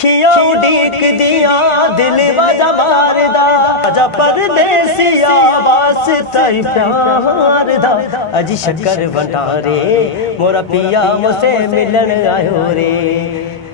खिया उड़ीक दिया दिल बाजा मारदा आजा परदेसिया वास्ते प्यार दा अजी शक्कर भंडारे मोरा पिया मुझसे मिलन आयो रे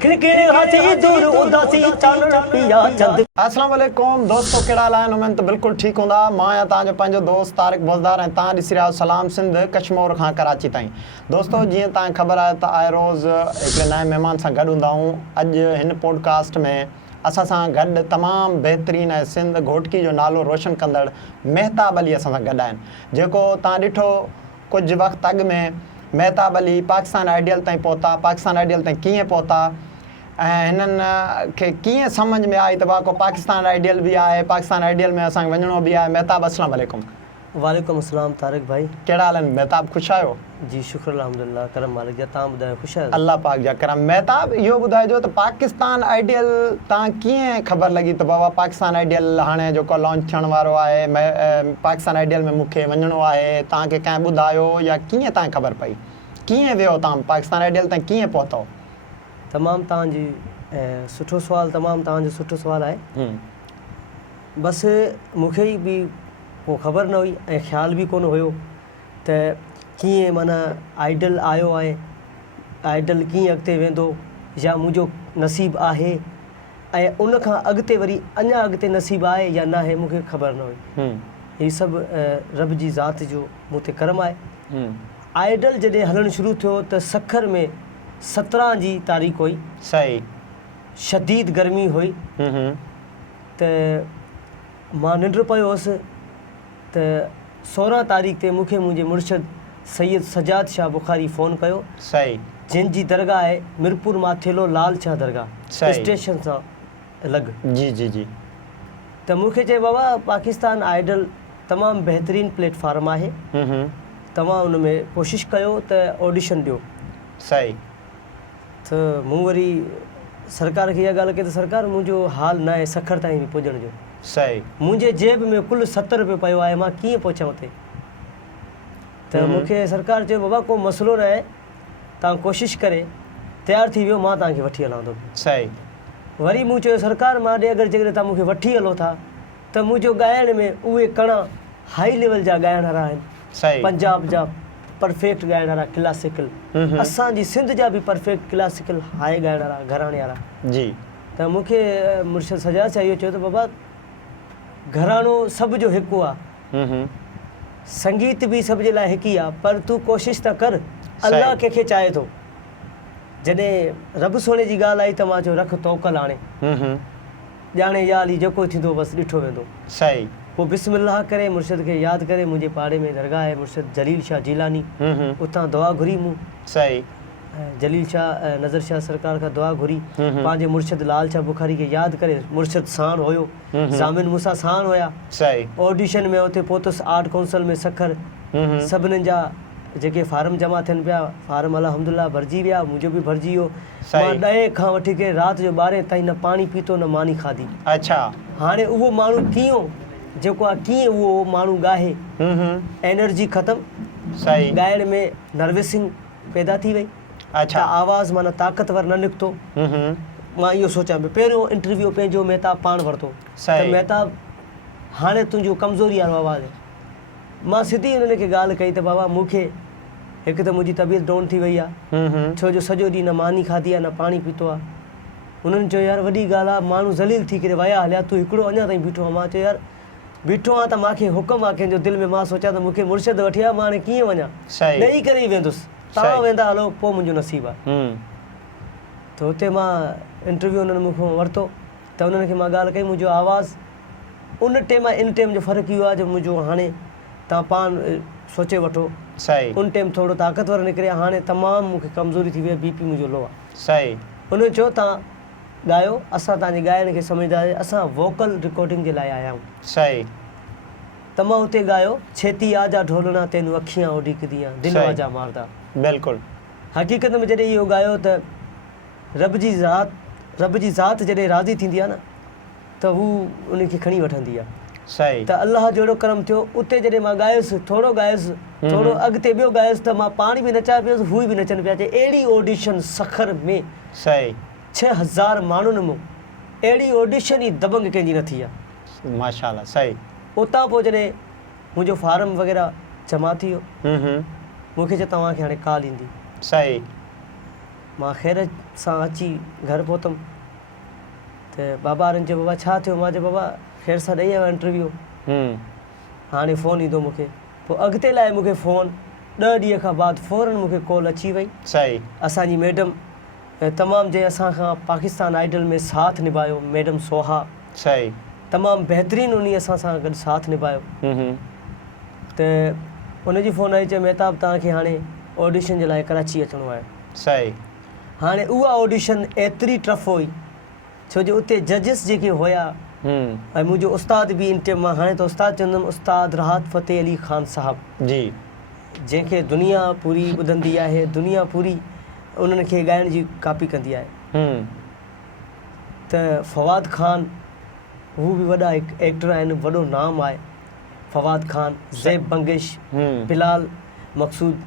खिलखिल हंसी दूर उदासी चानण पिया चंद। अस्सलाम वालेकुम दोस्तों, केड़ा हाल है? उम्मीद तो बिल्कुल ठीक होंदा। मां या तांजो पंहिंजो दोस्त तारिक बुज़दार ऐं तां ॾिसी रहिया सलाम सिंध कश्मीर खां कराची ताईं। दोस्तों, जीअं तव्हांखे ख़बर आहे त आए रोज़ हिकिड़े नए महिमान सां गॾु हूंदा आहियूं। अॼु हिन पॉडकास्ट में असां सां गॾु तमामु बहितरीन ऐं सिंध घोटकी जो नालो रोशन कंदड़ महताब अली असां सां गॾु आहिनि, जेको तव्हां ॾिठो कुझु वक़्तु अॻु में महताब अली पाकिस्तान आइडियल ताईं पहुता। पाकिस्तान आइडियल ताईं कीअं पहुता ऐं हिननि खे कीअं सम्झ में आई त को पाकिस्तान आइडियल बि आहे, पाकिस्तान आइडियल में असांखे वञिणो बि आहे। महताब अस्सलाम वालेकुम। वालेकुम अस्सलाम तारिक भाई, कहिड़ा हाल आहिनि महताब? ख़ुशि आहियो? जी शुक्र अल्हम्दुलिल्लाह, करम मालिक जा। तव्हां ॿुधायो ख़ुशि आहियो? अल्लाह पाक जा करम। महताब इहो ॿुधाइजो त पाकिस्तान आइडियल तव्हां कीअं ख़बर लॻी त बाबा पाकिस्तान आइडियल हाणे जेको लॉन्च थियण वारो आहे, पाकिस्तान आइडियल में मूंखे वञिणो आहे? तव्हांखे कंहिं ॿुधायो या कीअं तव्हांखे ख़बर पई? कीअं वियो तव्हां पाकिस्तान आइडियल ताईं, कीअं पहुतो? तमामु तव्हांजी सुठो सुवाल, तमामु तव्हांजो सुठो सुवाल आहे। बसि मूंखे ई बि को ख़बर न हुई ऐं ख़्यालु बि कोन हुयो त कीअं माना आइडल आयो आहे, आइडल कीअं अॻिते वेंदो या मुंहिंजो नसीबु आहे ऐं उन खां अॻिते वरी अञा अॻिते नसीबु आहे या न आहे, मूंखे ख़बर न हुई। हीअ सभु रब जी ज़ात जो मूं ते करम आहे। आइडल जॾहिं हलणु शुरू थियो त सखर में 17 जी तारीख़ हुई। सही। शदीद गर्मी हुई त मां निंड पियो हुअसि त 16 तारीख़ ते मूंखे मुंहिंजे मुर्शिद सैयद सजाद शाह बुखारी फ़ोन कयो। सही। जंहिंजी दरगाह आहे मिरपुर माथेलो लाल शाह दरगाह स्टेशन सां लॻ। जी जी जी। त मूंखे चए बाबा पाकिस्तान आइडल तमामु बहितरीनु प्लेटफॉर्म आहे, तव्हां उन में कोशिशि कयो त ऑडिशन ॾियो। सही। त मूं वरी सरकार खे इहा ॻाल्हि कई त सरकार मुंहिंजो हाल न आहे सखर ताईं बि पुॼण जो। सही। मुंहिंजे जेब में कुल 70 रुपयो पियो आहे, मां कीअं पहुचां हुते? त मूंखे सरकार चयो बाबा को मसइलो न आहे, तव्हां कोशिशि करे तयारु थी वियो, मां तव्हांखे वठी हलां थो। सही। वरी मूं चयो सरकार मां ॾे अगरि जेकॾहिं तव्हां मूंखे वठी हलो था त मुंहिंजो ॻाइण में उहे कणा हाई लेवल जा ॻाइण वारा आहिनि। सही। पंजाब जा परफेक्ट ॻाइण वारा क्लासिकल, असांजी सिंध जा बि परफेक्ट क्लासिकल हाई ॻाइण वारा घराणे वारा। जी। त मूंखे मुर्शिद सजाद शाह इहो चयो त बाबा घराणो सभ जो हिकु आहे, संगीत बि सभ जे लाइ हिकु ई आहे, पर तूं कोशिशि त कर। अल्लाह कंहिंखे चाहे थो। जॾहिं रब सोने जी ॻाल्हि आई त मां चयो रख तौकल हाणे, ॼाणे याली जेको थींदो बसि ॾिठो वेंदो। सही। पोइ बिस्मिल्लाह करे मुर्शिद खे यादि करे, मुंहिंजे पाड़े में दरगाह आहे मुर्शिद जलील शाह जीलानी, उतां दुआ घुरी मूं। सही। जलील शाह नज़र शाह सरकार खां दुआ घुरी, पंहिंजे मुर्शिद लाल शाह बुखारी खे यादि करे। मुर्शिद साण हुयो, ज़ामिन मूंसां साण हुया। सही। ऑडिशन में उते पहुतुसि आर्ट काउंसिल में सखर। सभिनीनि जा जेके फार्म जमा थियनि पिया, फार्म अल्हम्दुलिल्लाह भरिजी विया, मुंहिंजो बि भरिजी वियो। मां 10 खां वठी करे राति जो 12 ताईं न पाणी पीतो न मानी खाधी। अच्छा। हाणे उहो माण्हू कीअं जेको आहे कीअं उहो माण्हू ॻाए, एनर्जी ख़तमु। सही। ॻाइण में नर्वसिंग पैदा थी वई। अच्छा। आवाज़ माना ताक़तवर न निकितो। मां इहो सोचां पियो, पहिरियों इंटरव्यू पंहिंजो महताब पाण वरितो त महताब हाणे तुंहिंजो कमज़ोरी वारो आवाज़ आहे। मां सिधी हुननि खे ॻाल्हि कई त बाबा मूंखे हिकु त मुंहिंजी तबियत डाउन थी वई आहे, छो जो सॼो ॾींहुं न मानी खाधी आहे न पाणी पीतो आहे। हुननि चयो यार वॾी ॻाल्हि आहे, माण्हू ज़लील थी करे विया हलिया, तूं हिकिड़ो अञा ताईं बीठो आहे। मां चयो यार बीठो आहे त मूंखे हुकुम आहे कंहिंजो दिलि में, मां सोचां त मूंखे मुर्शिद वठी आहे, मां हाणे कीअं वञा? ॾेई करे ई वेंदुसि, तव्हां वेंदा हलो पोइ मुंहिंजो नसीबु आहे। त हुते मां इंटरव्यू हुननि मूंखां वरितो त हुननि खे मां ॻाल्हि कई, मुंहिंजो आवाज़ु उन टाइम इन टाइम जो फ़र्क़ु इहो आहे जो मुंहिंजो हाणे तव्हां पाण सोचे वठो। सही। उन टाइम थोरो ताक़तवर निकिरे, हाणे तमामु मूंखे कमज़ोरी थी वई आहे, बीपी मुंहिंजो लो आहे। सही। हुननि चयो तव्हां ॻायो, असां तव्हांजे ॻाइण खे सम्झंदासीं, असां वोकल रिकॉर्डिंग जे लाइ आया आहियूं। सही। त मां हुते ॻायो, छेती आजा ढोलना तेनू अखियां उॾीकदी आं, दिल आजा मारदा। बिल्कुलु। हक़ीक़त में जॾहिं इहो ॻायो त रब जी ज़ात जॾहिं राज़ी थींदी आहे न त हू उनखे खणी वठंदी आहे। सही। त अल्लाह जहिड़ो करम थियो, उते जॾहिं मां ॻायुसि, थोरो ॻायुसि, थोरो अॻिते ॿियो ॻायुसि त मां पाण बि नचां पियुसि, हू बि नचनि पिया। अहिड़ी ऑडिशन सखर में सही 6000 माण्हुनि मूं अहिड़ी ऑडिशन ई दबंग कंहिंजी न थी आहे। माशाल्लाह सही। उतां पोइ जॾहिं मुंहिंजो फार्म वग़ैरह जमा थी वियो, मूंखे चयो तव्हांखे हाणे कॉल ईंदी। सही। मां ख़ैर सां अची घर पहुतमि त बाबा वारनि चयो बाबा छा थियो? मां चयो बाबा ख़ैर सां ॾेई आयो इंटरव्यू, हाणे फ़ोन ईंदो मूंखे। पोइ अॻिते लाइ मूंखे फ़ोन 10 ॾींहं खां बाद फ़ौरन मूंखे कॉल अची वई। सही। असांजी मैडम तमामु जंहिं असां खां पाकिस्तान आइडल में साथ निभायो, मैडम सोहा, सही, तमामु बहितरीनु उन असां सां गॾु साथ निभायो। त उनजी फ़ोन आई, चए महताब तव्हांखे हाणे ऑडिशन जे लाइ कराची अचिणो आहे। सही। हाणे उहा ऑडिशन एतिरी टफ हुई छो जो उते जजिस जेके हुया ऐं मुंहिंजो उस्ताद बि इन टाइम, मां हाणे त उस्ताद चवंदुमि, उस्ताद राहत फ़तेह अली ख़ान साहबु जी, जंहिंखे दुनिया पूरी ॿुधंदी आहे, दुनिया पूरी उन्हनि खे ॻाइण जी कापी कंदी आहे। त फवाद ख़ान हू बि वॾा एक्टर आहिनि, वॾो नाम आहे फवाद ख़ान, ज़ैब बंगिश, बिलाल मक़सूद,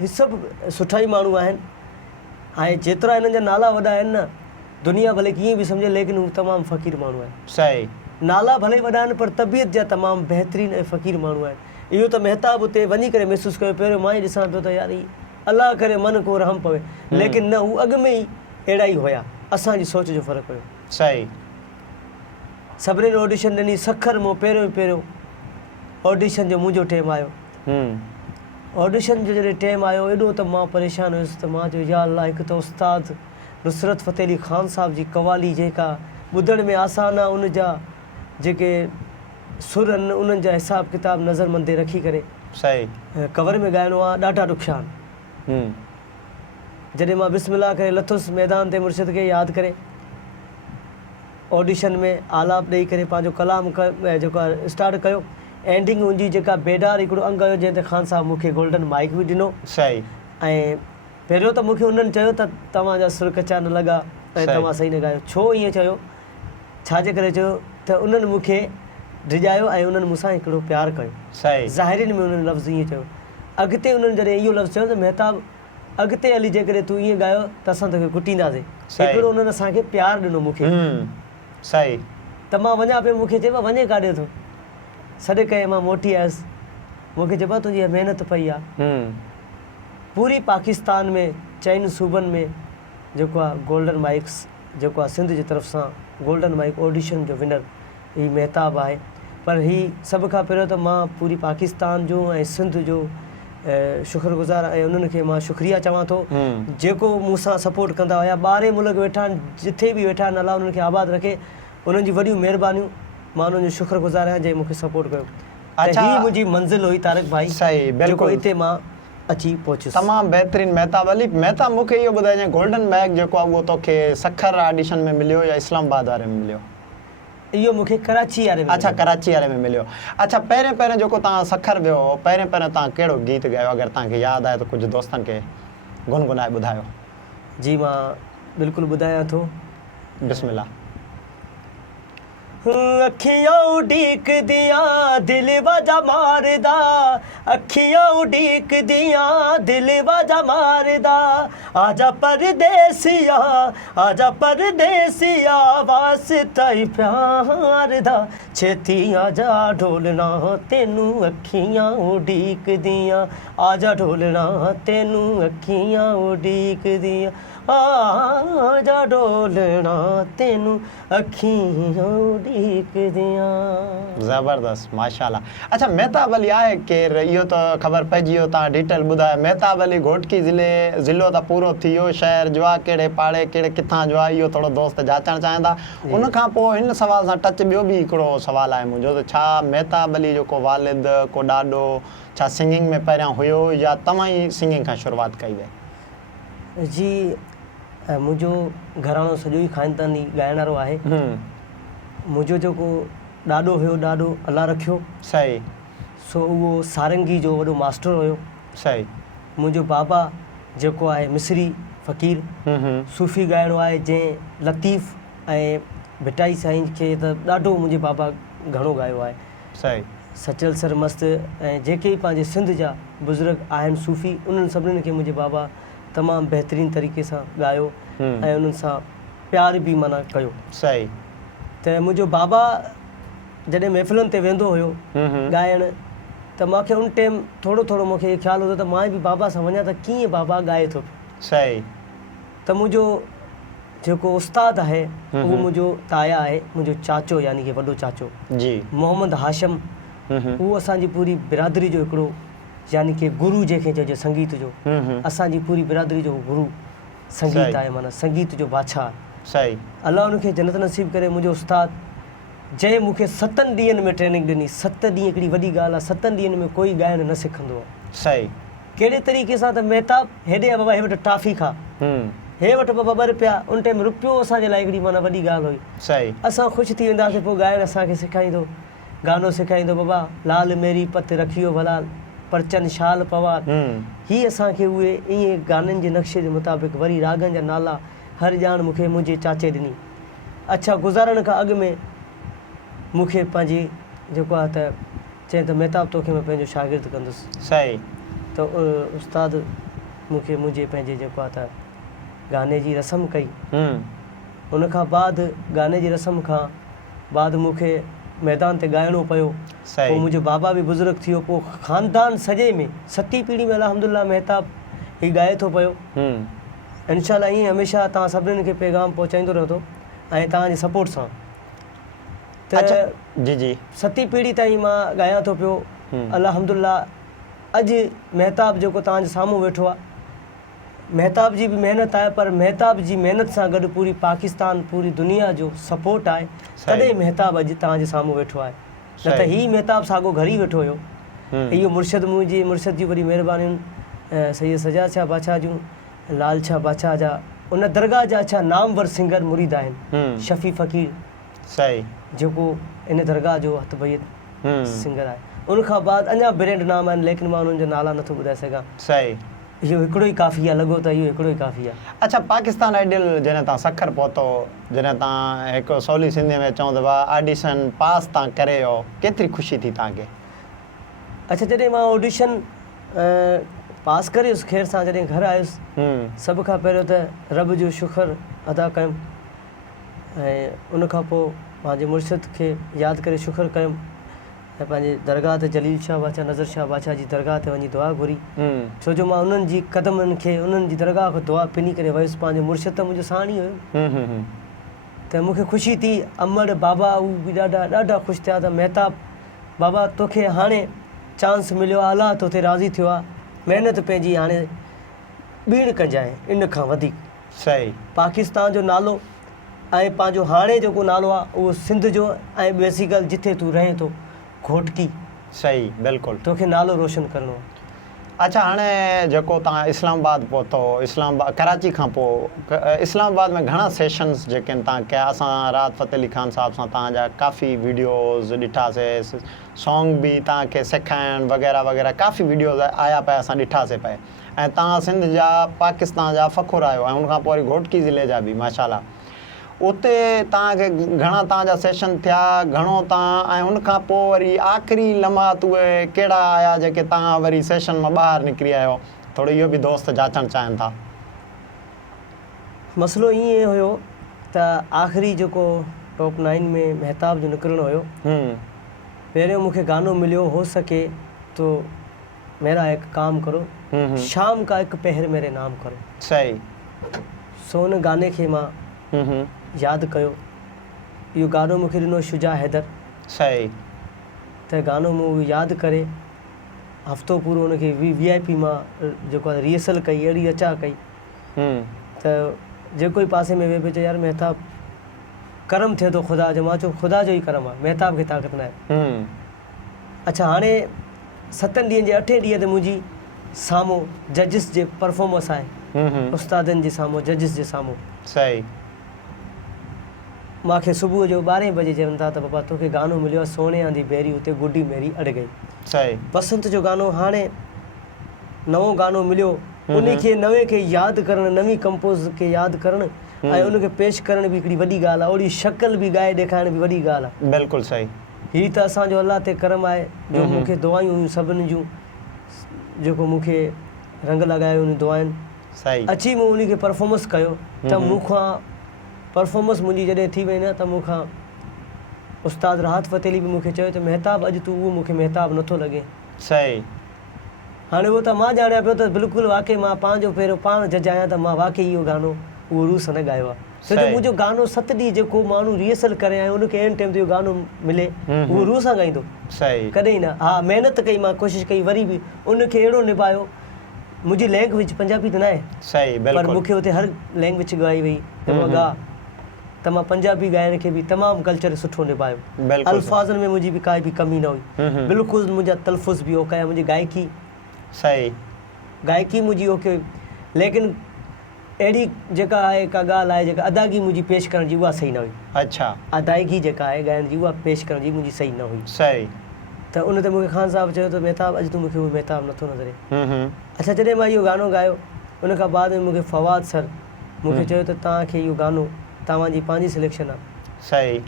ही सभु सुठा ई माण्हू आहिनि। ऐं जेतिरा हिननि जा नाला वॾा आहिनि न, दुनिया भले कीअं बि सम्झे, लेकिन हू तमामु फ़क़ीर माण्हू आहिनि। सही। नाला भले वॾा आहिनि पर तबियत जा तमामु बहितरीनु ऐं फ़क़ीर माण्हू आहिनि। इहो त महताब उते वञी करे महसूसु कयो, पहिरियों मां ई ॾिसां पियो त यार ही अलाह करे मन को रहम पवे, लेकिन न, हू अॻु में ई अहिड़ा ई हुया। असांजी सोच जो फ़र्क़ु हुयो। सही। सभिनीनि ऑडिशन ॾिनी, सखर मूं पहिरियों ऑडिशन जो मुंहिंजो टाइम आयो। ऑडिशन जो जॾहिं टाइम आयो, एॾो त मां परेशान हुयुसि त मां चयो या अल्लाह, हिकु त उस्ताद नुसरत फ़तेह अली ख़ान साहब जी कवाली जेका ॿुधण में आसान आहे, उन जा जेके सुर आहिनि उन्हनि जा हिसाब किताब नज़र मंदे रखी करे सही कवर में ॻाइणो आहे, ॾाढा ॾुखिया आहिनि। जॾहिं मां बिस्मिल्लाह करे लथुसि मैदान ते मुर्शिद खे यादि करे, ऑडिशन में आलाप ॾेई करे पंहिंजो कलाम जेको आहे स्टार्ट कयो, एंडिंग मुंहिंजी जेका बेदार हिकिड़ो अंग हुयो जंहिं ते ख़ान साहब मूंखे गोल्डन माइक बि ॾिनो। सही। ऐं पहिरियों त मूंखे उन्हनि चयो त तव्हांजा सुर कचा न लॻा ऐं तव्हां सही न ॻायो। छो ईअं चयो, छाजे करे चयो त उन्हनि मूंखे डिॼायो ऐं उन्हनि मूंसां हिकिड़ो प्यारु कयो। सही। ज़ाहिरिन में उन्हनि लफ़्ज़ ईअं चयो। अॻिते उन्हनि जॾहिं इहो लफ़्ज़ चयो त महताब अॻिते हली जेकॾहिं तूं ईअं ॻायो त असां तोखे कुटींदासीं, हिकिड़ो उन्हनि असांखे प्यारु ॾिनो मूंखे। सही। त मां वञा पियो, मूंखे चइबो वञे काॾे थो, सॾु कई मां मोटी आयुसि, मूंखे चइबो तुंहिंजी महिनत पई आहे। पूरी पाकिस्तान में 4 सूबनि में जेको आहे गोल्डन माइक्स जेको आहे सिंध जी तरफ़ सां गोल्डन माइक ऑडिशन जो विनर ही महताब आहे। पर ही सभ खां पहिरियों त मां पूरी पाकिस्तान जो ऐं सिंध जो शुक्रगुज़ार ऐं उन्हनि खे मां शुक्रिया चवां थो जेको मूंसां सपोर्ट कंदा हुया। ॿाहिरि मुल्क वेठा आहिनि, जिथे बि वेठा आहिनि, अलाह उन्हनि खे आबाद रखे, उन्हनि जी वॾियूं महिरबानियूं, मां उन्हनि जो शुक्रगुज़ार आहियां जंहिं मूंखे सपोर्ट कयो। अच्छा, ही मुंहिंजी मंज़िल हुई तारिक भाई। सही, बिल्कुलु। हिते मां अची पहुचुसि। तमामु बहितरीनु महताब अली। महताब मूंखे इहो ॿुधाइजांइ, गोल्डन माइक जेको आहे उहो तोखे सखर ऑडिशन में मिलियो या इस्लामाबाद वारे में मिलियो? इहो मूंखे कराची वारे में। अच्छा, कराची वारे में मिलियो। अच्छा, पहिरें जेको तव्हां सखर वियो, पहिरें तव्हां कहिड़ो गीत ॻायो, अगरि तव्हांखे यादि आहे त कुझु दोस्तनि खे गुनगुनाए ॿुधायो। जी मां बिल्कुलु ॿुधायां थो। बिस्मिल्लाह। अखियां उडीक दियां दिल वजा मारदा, अखियां उडीक दियां दिल वजा मारदा, आजा परदेसिया, आजा परदेसिया, वास्ता ही प्यार दा, छेती आजा ढोलना तेनू अखियां उडीक दियां, आजा ढोलना तेनू अखियां उडीक दियां, आजा ढोलना तेनू अखियां उडीक दियां। ज़बरदस्त, माशाल्लाह। अच्छा, महताब अली आहे केरु, इहो त ख़बर पइजी वियो, तव्हां डिटेल ॿुधायो। महताब अली घोटकी ज़िलो त पूरो थी वियो, शहर जो आहे, कहिड़े पाड़े कहिड़े किथां जो आहे, इहो थोरो दोस्त जाचणु चाहींदा। उन खां पोइ हिन सवाल सां टच ॿियो बि हिकिड़ो सवाल आहे मुंहिंजो, त छा महताब अली जो को वालिद, को ॾाॾो, छा सिंगिंग में पहिरियां हुयो या तव्हां ई सिंगिंग खां शुरूआति कई वई? जी, मुंहिंजो घरानो सॼो ई ख़ानदानी ॻाइण वारो आहे। मुंहिंजो जेको ॾाॾो हुयो, ॾाॾो अलाह रखियो। सही। सो उहो सारंगी जो वॾो मास्टर हुयो। सही। मुंहिंजो बाबा जेको आहे मिस्री फ़क़ीर सूफ़ी ॻाइणो आहे, जंहिं लतीफ़ ऐं भिटाई साईं खे त ॾाढो मुंहिंजे बाबा घणो ॻायो आहे। सही। सचल सरमस्त ऐं जेके पंहिंजे सिंध जा बुज़ुर्ग आहिनि सूफ़ी, उन्हनि सभिनीनि खे मुंहिंजे बाबा तमामु बहितरीनु तरीक़े सां ॻायो ऐं उन्हनि सां प्यार बि माना कयो। सही। त मुंहिंजो बाबा जॾहिं महफ़िलुनि ते वेंदो हुयो ॻाइणु, त मूंखे उन टाइम थोरो थोरो मूंखे इहो ख़्यालु हूंदो त मां बि बाबा सां वञा त कीअं बाबा ॻाए थो। सही। त मुंहिंजो जेको उस्तादु आहे उहो मुंहिंजो ताया आहे, मुंहिंजो चाचो यानी कि वॾो चाचो जी मोहम्मद हाशिम। उहो असांजी पूरी बिरादरी जो हिकिड़ो यानी कि गुरु जंहिंखे चइजे संगीत जो, असांजी पूरी बिरादरी जो गुरु संगीत आहे, माना संगीत जो बादशाह। सही। अलाह उनखे जन्नत नसीब करे। मुंहिंजो उस्तादु जंहिं मूंखे 7 ॾींहंनि में ट्रेनिंग ॾिनी, 7 ॾींहं हिकिड़ी वॾी ॻाल्हि आहे, 7 ॾींहंनि में कोई ॻाइणु न सिखंदो आहे। सही। कहिड़े तरीक़े सां त महताब हेॾे बाबा हे वटि टाफ़ी खा, हे वटि बाबा 2 रुपया, उन टाइम रुपयो असांजे लाइ हिकिड़ी माना वॾी ॻाल्हि हुई। सही। असां ख़ुशि थी वेंदासीं, पोइ ॻाइणु असांखे सेखारींदो, गानो सेखारींदो, बाबा लाल मेरी पत रखियो भला परचन शाल पवार। हीअ असांखे उहे ईअं गाननि जे नक्शे जे मुताबिक़ वरी रागनि जा नाला हर ॼाण मूंखे मुंहिंजे चाचे ॾिनी। अच्छा, गुज़ारण खां अॻु में मूंखे पंहिंजी जेको आहे त चई त महताब तोखे मां पंहिंजो शागिर्दु कंदुसि। सही। त उस्ताद मूंखे मुंहिंजे पंहिंजे जेको आहे त गाने जी रस्म कई। उन खां बाद गाने जी रस्म खां बाद मूंखे मैदान ते ॻाइणो पियो। पोइ मुंहिंजो बाबा बि बुज़ुर्ग थी वियो, पोइ ख़ानदान सॼे में 7हीं पीढ़ी में अल्हम्दुलिल्लाह महताब हीउ ॻाए थो पियो। इंशाअल्लाह ईअं हमेशह तव्हां सभिनीनि खे पैगाम पहुचाईंदो रहंदो ऐं तव्हांजे सपोर्ट सां। त जी जी 7हीं पीढ़ी ताईं मां ॻायां थो पियो अल्हम्दुलिल्लाह। अॼु महताब जेको तव्हांजे साम्हूं वेठो आहे, महताब जी बि महिनत आहे, पर महताब जी महिनत सां गॾु पूरी पाकिस्तान पूरी दुनिया जो सपोर्ट आहे, तॾहिं महताब अॼु तव्हांजे साम्हूं वेठो आहे। न त हीउ महताब साॻो घर ई वेठो हुयो। इहो मुर्शद मुंहिंजी मुर्शद जी वॾी महिरबानियूं सैयद सजाद शाह बादशाह जूं, लाल शाह बादशाह जा उन दरगाह जा छा नामवर सिंगर मुरीद आहिनि, शफ़ी फ़कीर। सही। जेको इन दरगाह जो हथबैत सिंगर आहे। उनखां बाद अञा ब्रेंड नाम आहिनि, लेकिन मां उन्हनि जो नाला नथो ॿुधाए सघां। सही। इहो हिकिड़ो ई काफ़ी आहे, लॻो त इहो हिकिड़ो ई काफ़ी आहे। अच्छा, पाकिस्तान आइडियल जॾहिं तव्हां सखर पहुतो, जॾहिं तव्हां हिकु सवली सिंधीअ में चवंदो ऑडिशन पास तव्हां करे वियो, केतिरी ख़ुशी थी तव्हांखे? अच्छा, जॾहिं मां ऑडिशन पास करे वियुसि ख़ैर सां, जॾहिं घर आयुसि, सभ खां पहिरियों त रब जो शुक्र अदा कयुमि ऐं उनखां पोइ पंहिंजे मुर्शिद खे यादि करे शुक्र कयुमि ऐं पंहिंजे दरगाह ते जलील शाह बादशाह नज़र शाह बादशाह जी दरगाह ते वञी दुआ घुरी। छो जो मां उन्हनि जी क़दमनि खे, उन्हनि जी दरगाह खां दुआ पिनी करे वियुसि। पंहिंजो मुर्शिद त मुंहिंजो साण ई हुयो, त मूंखे ख़ुशी थी। अमड़ बाबा उहे बि ॾाढा ख़ुशि थिया त महताब बाबा तोखे हाणे चांस मिलियो आहे, अलाह तोते राज़ी थियो आहे, महिनत पंहिंजी हाणे ॿीण कजांइ इन खां वधीक। सही। पाकिस्तान जो नालो ऐं पंहिंजो हाणे जेको नालो आहे उहो सिंध जो ऐं बेसिकल जिथे तूं रहे थो घोटकी। सही, बिल्कुलु तोखे नालो रोशन करिणो आहे। अच्छा, हाणे जेको तव्हां इस्लामाबाद पहुतो, इस्लामाबाद कराची खां पोइ इस्लामाबाद में घणा सेशन्स जेके आहिनि तव्हां कया? असां राहत फ़तेह अली ख़ान साहिब सां तव्हांजा काफ़ी वीडियोज़ ॾिठासीं, सॉन्ग बि तव्हांखे सेखाइण वग़ैरह वग़ैरह काफ़ी वीडियोज़ आया पिया, असां ॾिठासीं पिया। ऐं तव्हां सिंध जा पाकिस्तान जा फ़ख़ुरु आहियो ऐं उनखां पोइ वरी घोटकी ज़िले जा बि माशाल्लाह। उते तव्हांखे घणा तव्हांजा सेशन थिया, घणो तव्हां, ऐं उनखां पोइ वरी आख़िरी लम्हात उहे कहिड़ा आया जेके तव्हां वरी सेशन मां ॿाहिरि निकिरी आहियो? थोरो इहो बि दोस्त जाचणु चाहिनि था। मसइलो ईअं हुयो त आख़िरी जेको टॉप 9 में महताब जो निकिरणो हुयो, पहिरियों मूंखे गानो मिलियो, हो सके तो मेरा एक काम करो, शाम का एक पहर मेरे नाम करो। सही। सो उन गाने खे मां यादि कयो। इहो गानो मूंखे ॾिनो शुजा हैदर। सही। त गानो मूं यादि करे हफ़्तो पूरो उनखे VIP मां जेको आहे रिहर्सल कई, अहिड़ी अचा कई त जेको ई पासे में वेही पियो चए यार महताब करम थिए थो ख़ुदा जो। मां चयो ख़ुदा जो ई करम आहे, महताब खे ताक़त न आहे। अच्छा, हाणे 7 ॾींहंनि जे 8 ॾींहं ते मुंहिंजी साम्हूं जजिस जे परफॉर्मेंस आहे, उस्तादनि जे साम्हूं, जजिस जे साम्हूं। सही। मूंखे सुबुह जो 12 बजे चवनि था त बाबा तोखे गानो मिलियो आहे, सोने आंदी बेरी उते गुडी मेरी अड़ गई। सही। बसंत जो गानो हाणे नओं गानो मिलियो, उन खे नवे खे यादि करणु, नवी कंपोज़ खे यादि करणु ऐं उनखे पेश करण बि हिकिड़ी वॾी ॻाल्हि आहे, ओड़ी शक्ल बि ॻाए ॾेखारण बि वॾी ॻाल्हि आहे। बिल्कुलु सही। हीअ त असांजो अलाह ते करम आहे जो मूंखे दुआयूं हुयूं सभिनी जूं, जेको मूंखे रंग लॻायो उन दुआनि। सही। अची मूं उन खे परफॉर्मेंस कयो त मूंखां परफॉर्मेंस मुंहिंजी जॾहिं थी वई न त मूंखां उस्ताद राहत फ़तेह बि मूंखे चयो त मेहताब अॼु तूं उहो मूंखे मेहताब नथो लॻे। सही। हाणे उहो त मां ॼाणिया पियो त बिल्कुलु वाक़ई मां पंहिंजो पहिरियों पाण जज आहियां त मां वाक़ई इहो गानो उहो रूह सां न ॻायो आहे। छो जो मुंहिंजो गानो 7 ॾींहं जेको माण्हू रिहर्सल करे आयो उनखे एन टाइम ते इहो गानो मिले उहो रूह सां ॻाईंदो। सही। कॾहिं न। हा महिनत कई, मां कोशिशि कई, वरी बि उनखे अहिड़ो निभायो। मुंहिंजी लैंग्वेज पंजाबी त न आहे, सही, पर मूंखे हुते हर लैंग्वेज ॻाई वई त मां ॻा, त मां पंजाबी ॻाइण खे बि तमामु कल्चर सुठो निभायो। अल्फाज़नि में मुंहिंजी बि काई बि कमी न हुई, बिल्कुलु मुंहिंजा तलफ़ुज़ बि ओके, मुंहिंजी गायकी सही, गायकी मुंहिंजी ओके, लेकिन अहिड़ी जेका आहे का ॻाल्हि आहे जेका अदायगी मुंहिंजी पेश करण जी उहा सही न हुई। अच्छा। अदायगी जेका आहे ॻाइण जी उहा पेश करण जी मुंहिंजी सही न हुई। सही। त उन ते मूंखे ख़ान साहब चयो त मेहताब अॼु तूं मूंखे उहो मेहताब नथो नज़रे। अच्छा, जॾहिं मां इहो गानो ॻायो उन खां बाद में मूंखे फवाद सर मूंखे चयो त तव्हांखे इहो गानो तव्हांजी पंहिंजी सिलेक्शन आहे। सही।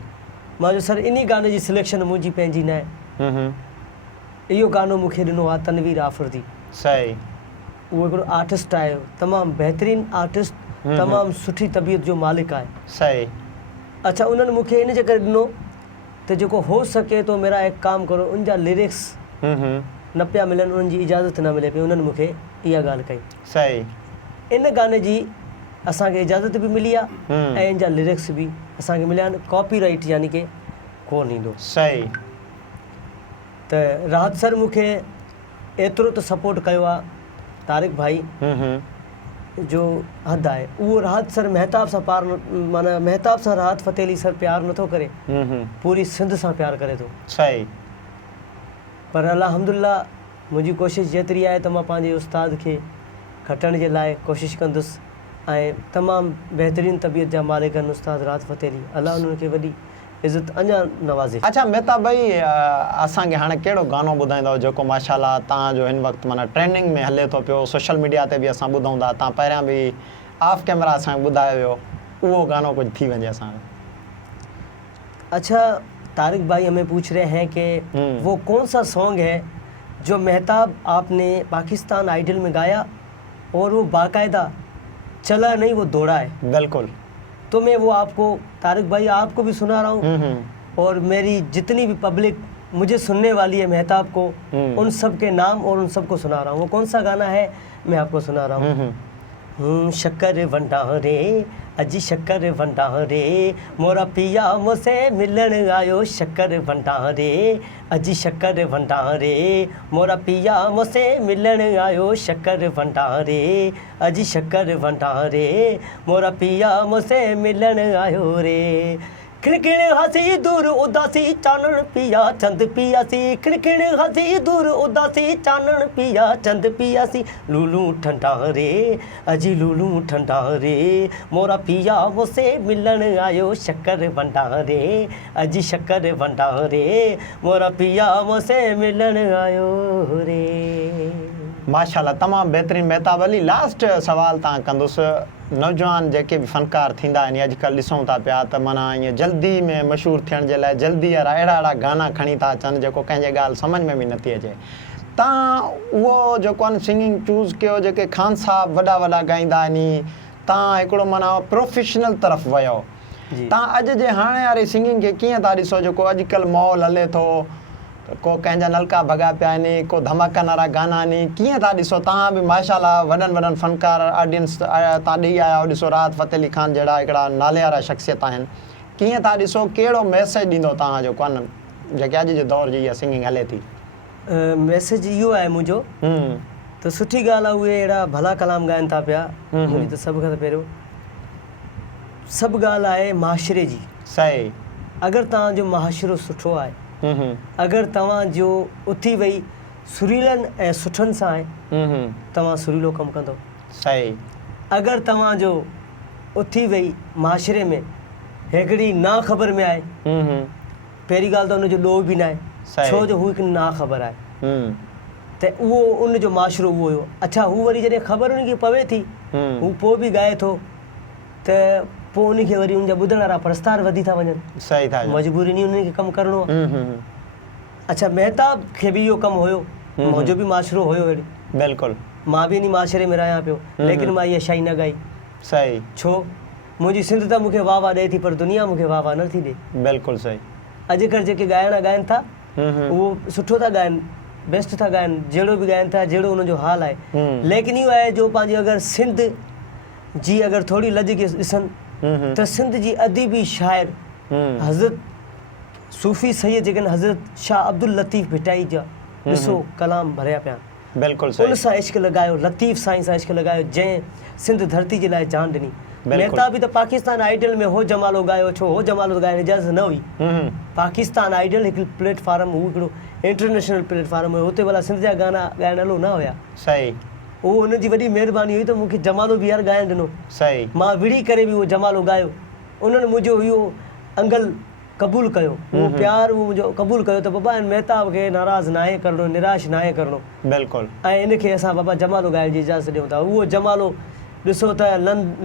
मां चयो सर इन गाने जी सिलेक्शन मुंहिंजी पंहिंजी न आहे, इहो गानो मूंखे ॾिनो आहे तनवीर आफरदी। सही। उहो हिकिड़ो आर्टिस्ट आहे, तमामु बहितरीनु आर्टिस्ट, तमामु सुठी तबियत जो मालिक आहे। सही। अच्छा, उन्हनि मूंखे इन जे करे ॾिनो त जेको हो सके तो मेरा एक काम करो, उनजा लिरिक्स न पिया मिलनि, उन्हनि जी इजाज़त न मिले पई, उन्हनि मूंखे इहा ॻाल्हि कई। सही। इन गाने जी असांखे इजाज़त बि मिली आहे ऐं इन जा लिरिक्स बि असांखे मिलिया आहिनि, कॉपीराइट यानी कि कोन ईंदो। सही। त राहत सर मूंखे एतिरो त सपोर्ट कयो आहे, तारिक भाई जो हद आहे। उहो राहत सर मेहताब सां माना मेहताब सां राहत फ़तेह अली सर प्यार नथो करे, पूरी सिंध सां प्यार करे थो। सही। पर अल्हम्दुलिल्लाह मुंहिंजी कोशिशि जेतिरी आहे त मां पंहिंजे उस्ताद खे खटण जे लाइ कोशिशि कंदुसि ऐं तमामु बहितरीनु तबियत जा मालिक आहिनि उस्ताद राहत फ़तेह अली, अलाह उन्हनि खे वॾी इज़त अञा नवाज़े। अच्छा मेहताब भाई, असांखे हाणे कहिड़ो गानो ॿुधाईंदव जेको माशाल्लाह तव्हांजो हिन वक़्तु माना ट्रेंडिंग में हले थो पियो, सोशल मीडिया ते बि असां ॿुधूं था, तव्हां पहिरियां बि ऑफ कैमरा असांखे ॿुधायो हुयो, उहो गानो कुछ थी वञे असांजो। अच्छा, तारिक भाई हमें पूछ रहे हैं कि वो कौन सा सॉन्ग है जो मेहताब आपने पाकिस्तान आइडल में गाया और वो बाकायदा चला नहीं, वो दौड़ा है। बिल्कुल। तो मैं वो आपको तारिक भाई आपको भी सुना रहा हूँ और मेरी जितनी भी पब्लिक मुझे सुनने वाली है मेहताब को, उन सब के नाम और उन सबको सुना रहा हूँ। वो कौन सा गाना है मैं आपको सुना रहा हूँ। शक्कर वंडा रे अजी शक्कर वंडा रे, मोरा पिया मुझसे मिलन आयो शक्कर वंडा रे, अजी शक्कर वंडा रे, मोरा पिया मुझसे मिलन आयो शक्कर वंडा रे, अजी शक्कर वंडा रे, मोरा पिया मुझसे मिलन आयो रे। खिड़खिड़ हसी दूर उदासी चानन पिया चंद पिया सी, खिड़खिड़ हसी दूर उदासी चानन पिया चंद पिया सी, लूलू ठंडा रे अजी लूलू ठंडा रे, मोरा पिया मुझसे मिलन आयो शक्कर वंडा रे, अजी शक्कर वंडा रे, मोरा पिया मुझसे मिलन आयो रे। माशाल्लाह तमामु बहितरीनु मेहताब अली। लास्ट सवाल तव्हां कंदुसि, नौजवान जेके बि फनकार थींदा आहिनि अॼुकल्ह ॾिसूं था पिया त माना ईअं जल्दी में मशहूरु थियण जे लाइ जल्दी वारा अहिड़ा गाना खणी था अचनि जेको कंहिंजे ॻाल्हि सम्झ में बि नथी अचे। तव्हां उहो जेको आहे सिंगिंग चूज़ कयो, जेके ख़ान साहब वॾा वॾा ॻाईंदा आहिनि, तव्हां हिकिड़ो माना प्रोफेशनल तरफ़ वियो, तव्हां अॼु जे हाणे वारी सिंगिंग खे कीअं था ॾिसो? जेको अॼुकल्ह माहौल हले थो, को कंहिंजा नलका भॻा पिया आहिनि, को धमाकनि वारा गाना आहिनि, कीअं था ॾिसो? तव्हां बि माशाल्लाह वॾनि वॾनि फनकार ऑडियंस तव्हां ॾेई आया आहियो, ॾिसो राहत फ़तेह अली ख़ान जहिड़ा हिकिड़ा नाले वारा शख़्सियत आहिनि, कीअं था ॾिसो? कहिड़ो मैसेज ॾींदो तव्हां जेको आहे न जेके अॼु जे दौर जी इहा सिंगिंग हले थी? मैसेज इहो आहे मुंहिंजो त सुठी ॻाल्हि आहे, उहे अहिड़ा भला कलाम ॻाइनि था पिया। मुंहिंजी त सभु खां पहिरियों सभु ॻाल्हि आहे माशरे जी। सही। अगरि तव्हांजो मुआशिरो सुठो आहे, अगरि तव्हांजो उथी वेही सुरीलनि ऐं सुठनि सां आहे, तव्हां सुरीलो कमु कंदव। सही। अगरि तव्हांजो उथी वेही माशरे में हिकिड़ी ना ख़बर में आहे, पहिरीं ॻाल्हि त उनजो ॾोह बि न आहे, छो जो हू हिकु ना ख़बर आहे, त उहो उनजो माशरो उहो हुयो। अच्छा, हू वरी जॾहिं ख़बर उनखे पवे थी, हू पोइ बि ॻाए थो, त पोइ उनखे वरी उनजा ॿुधण वारा प्रस्तार वधी था वञनि। सही था, मजबूरी नहीं उनखे कमु करिणो आहे। अच्छा, मेहताब खे बि इहो कमु हुयो, मुंहिंजो बि माशरो हुयो अहिड़ी। बिल्कुलु। मां बि इन माशरे में रहियां पियो, लेकिन मां इहा शइ न ॻाई। सही। छो मुंहिंजी सिंध त मूंखे वाह वाह ॾिए थी पर दुनिया मूंखे वाह वाह नथी ॾिए। बिल्कुलु सही। अॼुकल्ह जेके ॻाइण ॻाइनि था उहो सुठो था ॻाइनि, बेस्ट था ॻाइनि, जहिड़ो बि ॻाइनि था जहिड़ो उन्हनि जो हाल आहे। लेकिन इहो आहे जो पंहिंजी अगरि सिंध जी अगरि थोरी लॼ खे ॾिसनि त सिंध जी अदीबी शाइर हज़रत सूफ़ी सैयद जेके आहिनि हज़रत शाह अब्दुल लतीफ़ भिटाई जा ॾिसो कलाम भरिया पिया। बिल्कुलु उन सां इश्क लॻायो, लतीफ़ साईं सां इश्क लॻायो जंहिं सिंध धरती जे लाइ जान ॾिनी। मेहता बि त पाकिस्तान आइडल में हो जमालो ॻायो, छो हो जमालो ॻाइण जी इजाज़त न हुई। पाकिस्तान आइडल हिकु प्लेटफॉर्म, हू हिकिड़ो इंटरनेशनल प्लेटफॉर्म हुयो, हुते भला सिंध जा गाना ॻाइण हलो न हुया। सही। उहो हुनजी वॾी महिरबानी हुई त मूंखे जमालो बि यार ॻाइण ॾिनो। सही। मां विड़ी करे बि उहो जमालो ॻायो, उन्हनि मुंहिंजो इहो अंगल क़बूल कयो, उहो प्यार उहो मुंहिंजो क़बूल कयो त बाबा मेहताब खे नाराज़ नाहे करिणो, निराश नाहे करिणो। बिल्कुलु। ऐं इनखे असां बाबा जमालो ॻाइण जी इजाज़त ॾियूं था। उहो जमालो ॾिसो त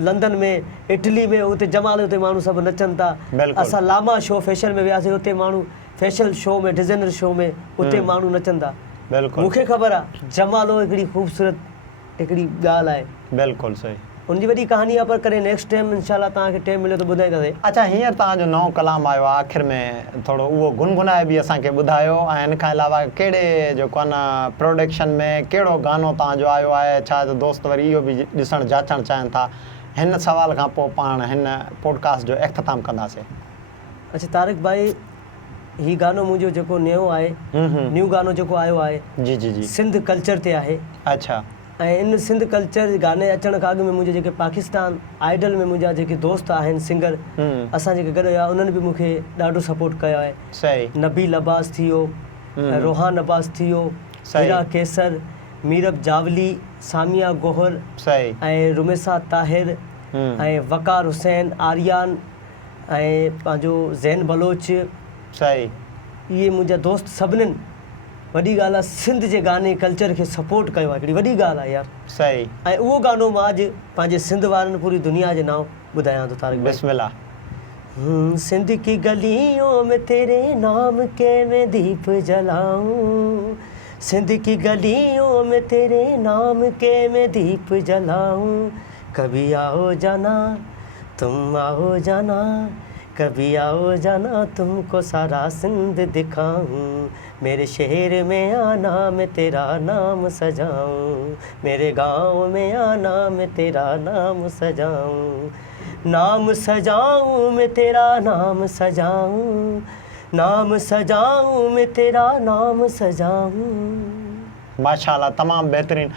लंदन में, इटली में, उते जमाले ते माण्हू सभु नचनि था। असां लामा शो फैशन में वियासीं, उते माण्हू फैशन शो में, डिज़ाइनर शो में, उते माण्हू नचनि था। मूंखे ख़बर आहे जमालो हिकिड़ी ख़ूबसूरत हिकिड़ी ॻाल्हि आहे। बिल्कुलु सही। उनजी वॾी कहानी आहे पर करे नेक्स्ट टाइम इंशाल्लाह तव्हांखे टाइम मिलियो त ॿुधाईंदासीं। अच्छा, हींअर तव्हांजो नओं कलाम आयो आहे, आख़िर में थोरो उहो गुनगुनाए बि असांखे ॿुधायो, ऐं इन खां अलावा कहिड़े जेको आहे न प्रोडक्शन में कहिड़ो गानो तव्हांजो आयो आहे, छा त दोस्त वरी इहो बि ॾिसणु जाचणु चाहिनि था। हिन सवाल खां पोइ पाण हिन पॉडकास्ट जो इख़्तिताम कंदासीं। अच्छा तारिक भाई, हीउ गानो मुंहिंजो जेको नयो आहे, न्यू गानो जेको आयो आहे, जी जी जी, सिंध कल्चर ते आहे। अच्छा। ऐं इन सिंध कल्चर गाने अचण खां अॻु में मुंहिंजे जेके पाकिस्तान आइडल में मुंहिंजा जेके दोस्त आहिनि सिंगर, असां जेके गॾु हुया उन्हनि बि मूंखे ॾाढो सपोर्ट कयो आहे। सही। नबील अब्बास थी वियो, रोहान अब्बास थी वियो, हिरा केसर, मीरब जावली, सामिया गोहर, सही, ऐं रुमेसा ताहिर, ऐं वकार हुसैन, आर्यान, ऐं पंहिंजो ज़ैन बलोच। सही। इहे मुंहिंजा दोस्त सभिनीनि वॾी ॻाल्हि आहे सिंध जे गाने कल्चर खे सपोर्ट कयो आहे, हिकिड़ी वॾी ॻाल्हि आहे यार। सही। ऐं उहो गानो मां अॼु पंहिंजे सिंध वारनि पूरी दुनिया जे नाम ॿुधायां थो तारिक। बिस्मिल्लाह। सिंध की गलियों में तेरे नाम के मैं दीप जलाऊं, सिंध की गलियों में तेरे नाम के मैं दीप जलाऊं, कभी आओ जाना तुम आओ जाना, कभी आओ जाना तुमको सारा सिंध दिखाऊं, मेरे शहर में आना मैं तेरा नाम सजाऊं, मेरे गांव में आना मैं तेरा नाम सजाऊं, नाम सजाऊं मैं तेरा नाम सजाऊं, नाम सजाऊं मैं तेरा नाम सजाऊं। माशाल्लाह, तमामु बहितरीन।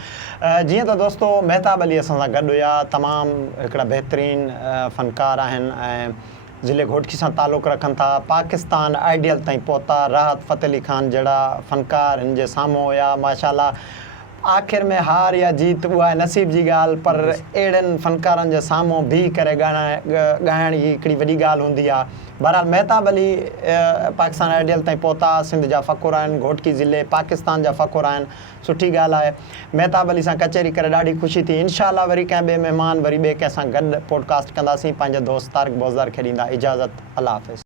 जीअं त दोस्तो मेहताब अली असां सां गॾु हुया, तमामु हिकिड़ा बहितरीन फ़नकार आहिनि ऐं ज़िले घोटकी सां तालुक़ु रखनि था, पाकिस्तान आइडियल ताईं पहुता। राहत फ़तेह अली ख़ान जहिड़ा फ़नकार हिन जे साम्हूं हुया। माशाल्लाह, आख़िर में हार या जीत उहा नसीब जी ॻाल्हि, पर अहिड़नि फ़नकारनि जे साम्हूं बीह करे ॻाइण जी हिकिड़ी वॾी ॻाल्हि हूंदी आहे। बहरहाल मेहताब अली पाकिस्तान आइडियल ताईं पहुता, सिंध जा फ़ख़ुर आहिनि, घोटकी ज़िले पाकिस्तान जा फ़ख़ुर आहिनि। सुठी ॻाल्हि आहे। मेहताब अली सां कचहरी करे ॾाढी ख़ुशी थी। इंशाअल्लाह वरी कंहिं ॿिए महिमान, वरी ॿिए कंहिं सां गॾु पॉडकास्ट कंदासीं। पंहिंजे दोस्त तारिक बोज़दार खे ॾींदा इजाज़त। अल्लाह हाफ़िज़।